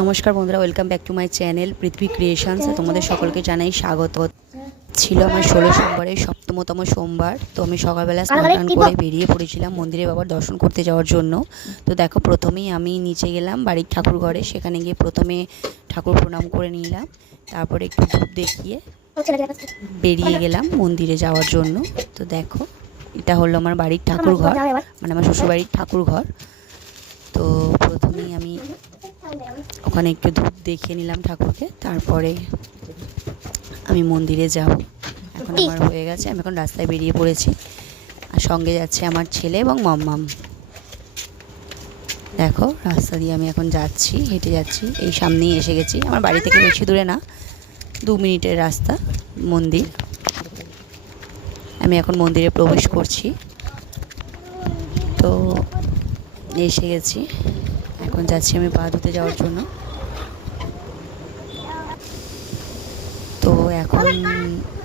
নমস্কার বন্ধুরা welcome back to my channel Prithibi creations তোমাদের সকলকে জানাই স্বাগত। ছিল আমার ষোলো সোমবারের সপ্তমতম সোমবার তো আমি সকালবেলা স্নান করে বেরিয়ে পড়েছিলাম মন্দিরে বাবার দর্শন করতে যাওয়ার জন্য। তো দেখো প্রথমেই আমি নিচে গেলাম বাড়ির ঠাকুর ঘরে সেখানে গিয়ে প্রথমে ঠাকুর প্রণাম করে নিলাম তারপরে একটু ধূপ দেখিয়ে বেরিয়ে গেলাম মন্দিরে যাওয়ার জন্য। তো দেখো এটা হলো আমার বাড়ির ঠাকুর ঘর মানে আমার শ্বশুরবাড়ির ঠাকুর ঘর তো ওখানে একটু ধূপ দেখিয়ে নিলাম ঠাকুরকে তারপরে আমি মন্দিরে যাব। এখন আমার হয়ে গেছে আমি এখন রাস্তায় বেরিয়ে পড়েছি। আর সঙ্গে যাচ্ছে আমার ছেলে এবং মাম্মাম। দেখো রাস্তা দিয়ে আমি এখন যাচ্ছি হেঁটে যাচ্ছি এই সামনেই এসে গেছি। আমার বাড়ি থেকে বেশি দূরে না দু মিনিটের রাস্তা মন্দির। আমি এখন মন্দিরে প্রবেশ করছি। তো এসে গেছি। এখন যাচ্ছি আমি পা ধুতে যাওয়ার জন্য। তো এখন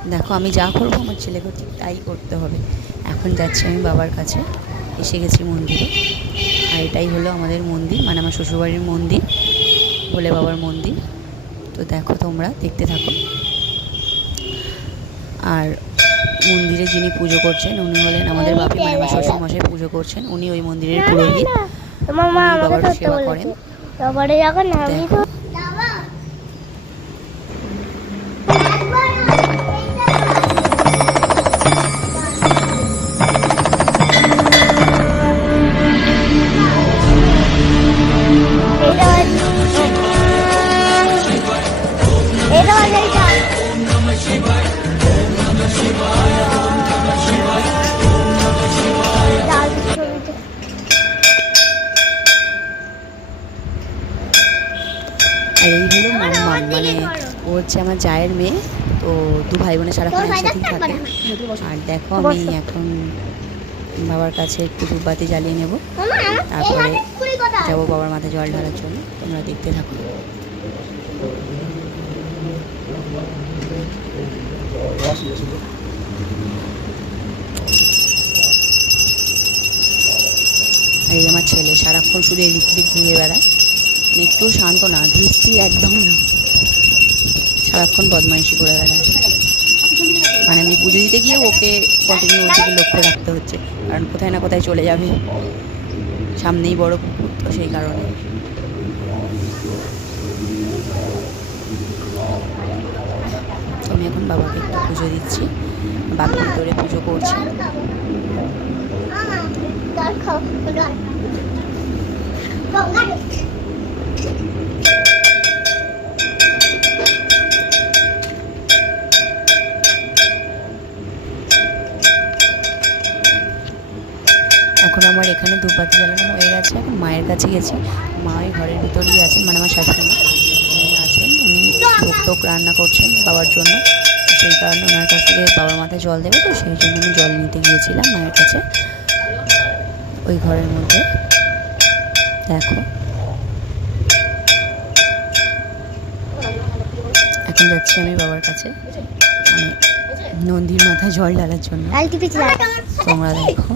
দেখো আমি যা করব আমার ছেলেকে ঠিক তাই করতে হবে। এখন যাচ্ছি আমি বাবার কাছে। এসে গেছি মন্দিরে। আর এটাই হলো আমাদের মন্দির মানে আমার শ্বশুরবাড়ির মন্দির, বলে বাবার মন্দির। তো দেখো তোমরা, দেখতে থাকো। আর মন্দিরে যিনি পুজো করছেন উনি হলেন আমাদের বাপি মানে আমার শ্বশুরমশাই পুজো করছেন। উনি ওই মন্দিরের পুরোহিত। বাবার সেবা করেন। তারপরে যখন আর এই হলো মাম্মাম মানে ও হচ্ছে আমার জায়ের মেয়ে তো দু ভাই বোনের সারাক্ষণ একসাথেই থাকে আর দেখো আমি এখন বাবার কাছে একটু ধূপবাতি জ্বালিয়ে নেব। তারপরে? যাব বাবার মাথায় জল ঢালার জন্য। তোমরা দেখতে থাকো। এই আমার ছেলে সারাক্ষণ শুধু এদিক দিক ঘুরে বেড়ায়। একটু শান্ত না ধীর একদম না সারাক্ষণ বদমাইশি করে বেড়ায়। মানে আমি পুজো দিতে গিয়ে ওকে কন্টিনিউ ওর দিকে লক্ষ্য রাখতে হচ্ছে? কারণ কোথায় না কোথায় চলে যাবে। সামনেই বড় পুকুর তো সেই কারণে। আমি এখন বাবাকে একটু পুজো দিচ্ছি। বাবা ভিতরে পুজো করছি। এখন আমার এখানে ধূপবাতি জ্বালানো হয়ে গেছে, এখন মায়ের কাছে গেছি। মা ওই ঘরের ভিতরেই আছেন মানে আমার শাশুড়ি আছেন, উনি ভোগ রান্না করছেন বাবার জন্য। সেই কারণে ওনার কাছ থেকে বাবার মাথায় জল দেবে তো, সেই জন্য আমি জল নিতে গিয়েছিলাম মায়ের কাছে। ওই ঘরের মধ্যে। দেখো। এখন যাচ্ছি আমি বাবার কাছে। মানে নন্দীর মাথায় জল ঢালার জন্য। তোমরা দেখো।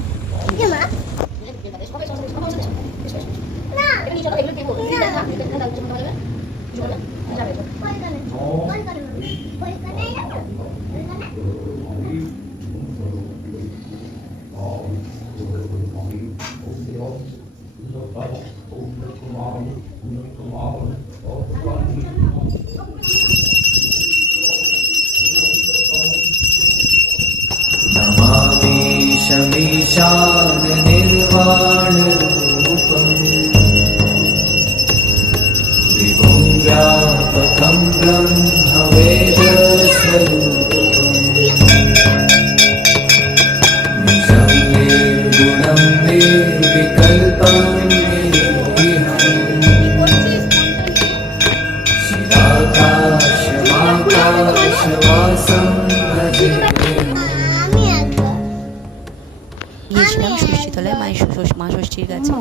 গিয়েছিলাম ষষ্ঠীতলায় মায়ের মা ষষ্ঠীর কাছে।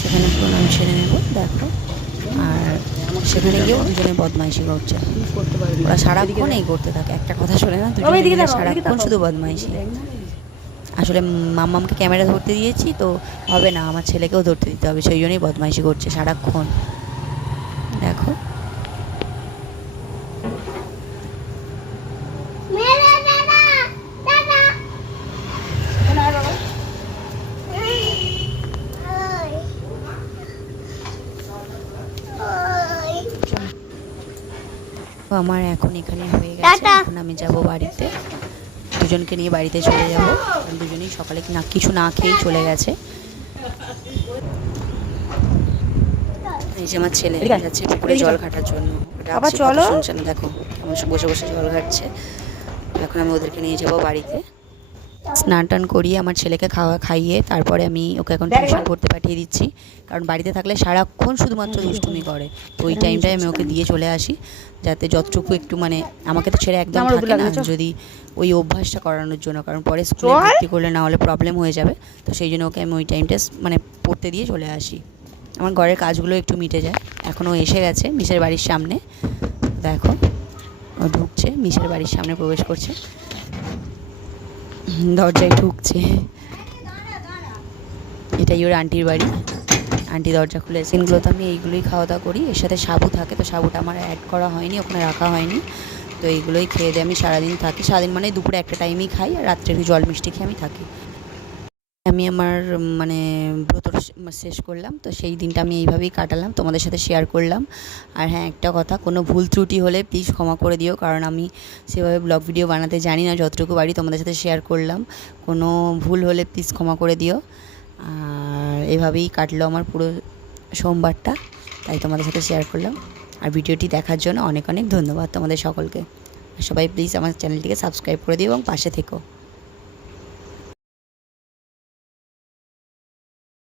সেখানে প্রণাম সেরে নেব দেখো। আর সেখানে গিয়েও দুজনে বদমাইশি করছে। ওরা সারাক্ষণ এই করতে থাকে একটা কথা শোনে না সারাক্ষণ শুধু বদমাইশি। আসলে মাম্মামকে ক্যামেরা ধরতে দিয়েছি তো হবে না আমার ছেলেকেও ধরতে দিতে হবে সেই জন্যই বদমাইশি করছে সারাক্ষণ। দেখো। আমার এখন এখানে হয়ে গেছে। এখন আমি যাব বাড়িতে। দুজনকে নিয়ে বাড়িতে চলে যাব। কারণ দুজনেই সকালে না কিছু না খেয়েই চলে গেছে। এই যে আমার ছেলে যাচ্ছে পুকুরে জল ঘাটার জন্য। আবার চলো। শুনছেন না দেখো। আমার বসে বসে জল ঘাটছে এখন আমি ওদেরকে নিয়ে যাব বাড়িতে। স্নান টান করিয়ে আমার ছেলেকে খাওয়া খাইয়ে তারপরে আমি ওকে এখন টিউশন করতে পাঠিয়ে দিচ্ছি। কারণ বাড়িতে থাকলে সারাক্ষণ শুধুমাত্র দুষ্টুমি করে। তো ওই টাইমটায় আমি ওকে দিয়ে চলে আসি। যাতে যতটুকু একটু মানে আমাকে তো ছেড়ে একদম থাকে না। যদি ওই অভ্যাসটা করানোর জন্য। কারণ পরে স্কুলে ভর্তি করলে না হলে প্রবলেম হয়ে যাবে। তো সেই জন্য ওকে আমি ওই টাইমটা মানে পড়তে দিয়ে চলে আসি। আমার ঘরের কাজগুলো একটু মিটে যায়। এখন ও এসে গেছে মিসের বাড়ির সামনে। দেখো ও ঢুকছে মিসের বাড়ির সামনে প্রবেশ করছে। দরজায় ঢুকছে। এটাই ওর আন্টির বাড়ি। আন্টি দরজা খুলে সিনগুলো তো আমি এইগুলোই খাওয়া দাওয়া করি। এর সাথে সাবু থাকে, তো সাবুটা আমার অ্যাড করা হয়নি, ওখানে রাখা হয়নি। তো এইগুলোই খেয়ে দিয়ে আমি সারাদিন থাকি। সারাদিন মানে দুপুরে একটা টাইমেই খাই, আর রাত্রে একটু জল মিষ্টি খেয়ে আমি থাকি। আমি আমার মানে ব্রত শেষ করলাম। তো সেই দিনটা আমি এইভাবেই কাটালাম। তোমাদের সাথে শেয়ার করলাম। আর হ্যাঁ একটা কথা, কোনো ভুল ত্রুটি হলে প্লিজ ক্ষমা করে দিও। কারণ আমি সেভাবে ব্লগ ভিডিও বানাতে জানি না, যতটুকু বাড়ি তোমাদের সাথে শেয়ার করলাম। কোনো ভুল হলে প্লিজ ক্ষমা করে দিও। আর এভাবেই কাটলো আমার পুরো সোমবারটা। তাই তোমাদের সাথে শেয়ার করলাম। আর ভিডিওটি দেখার জন্য অনেক অনেক ধন্যবাদ তোমাদের সকলকে। সবাই প্লিজ আমার চ্যানেলটিকে সাবস্ক্রাইব করে দিও এবং পাশে থেকো।